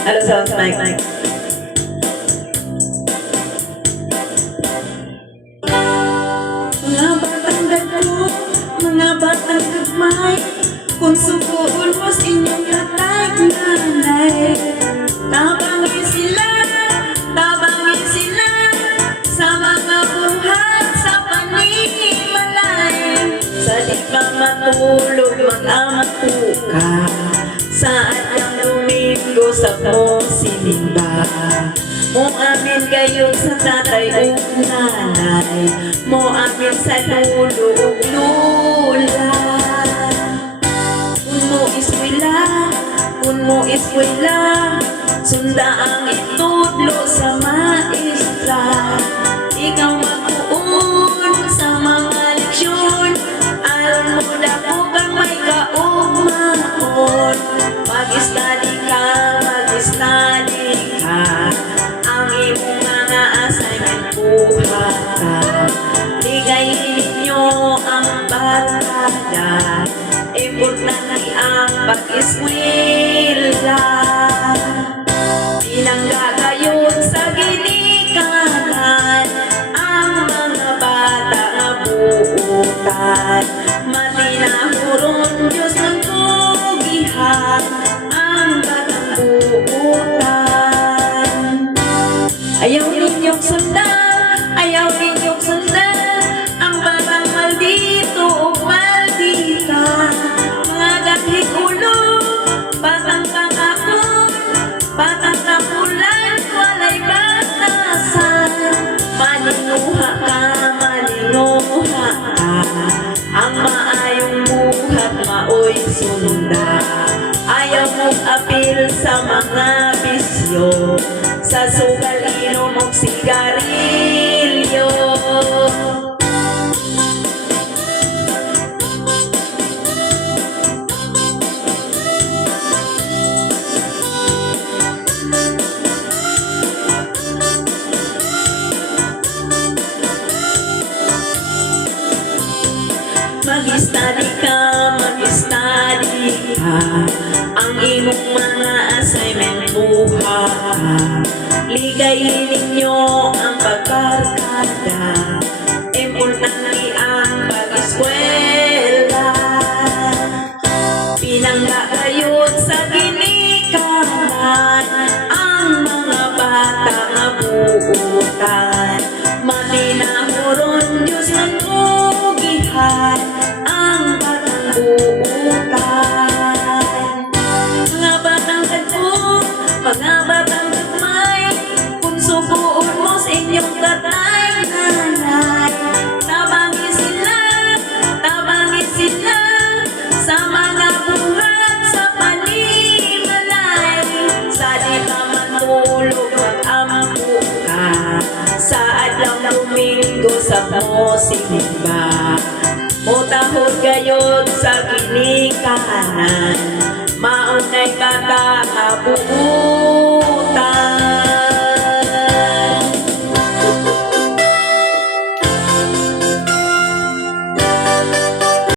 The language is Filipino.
Hello, sounds mic. Mga batang dagko, mga batang gagmay, kung subuon mo sa inyong katay nanay. Tabangin sila sa mga buhat sa panimalay. Sa di pa matulog mag-ampo ka, saan ang Domingo sa mo sinimba. Mo amin kayo sa tatay o nanay, mo amin sa lulo o lula. Kung mo iswila, sunda ang itudlo sa maestra. Ikaw magpuon sa mga leksyon, aron mo dako kang may kaugmaon. Mag-study ka, ang imong mga assignment buhat ka. Ligayin ninyo ang barkada, importante ang pag-eskwela. Pinanggagayon sa ginikanan ang mga bata nga buutan. Matinahuron Diyos ng tugihan ang batang buutan. Ayaw ninyong sundan ang batang maldito o maldita. Mga gahit ulo, batang pangako, batang kapulan, walay batasan. Maninuha ka, ang maayong buhat maoy sunda. Ayaw mong apil sa mga bisyo, sa sugal inom o sigarilyo. Mag-study ka, ang imong mga assignment buhat. Ligayin ninyo ang pagbarkada, importante ang pag-eskwela. Pinanggagayon sa ginikanan ang mga bata nga buutan. Matinahuron Diyos ng tugihan ang batang buutan. Mga batang dagko, mga batang gagmay, kung subuon mo sa inyong tatay nanay. Tabangin sila sa mga buhat sa panimalay. Sa di pa matulog mag-ampo ka, sa adlaw Domingo sa mo sinimba. Mutahod gayod sa ginikanan, maunay bata kabuutan.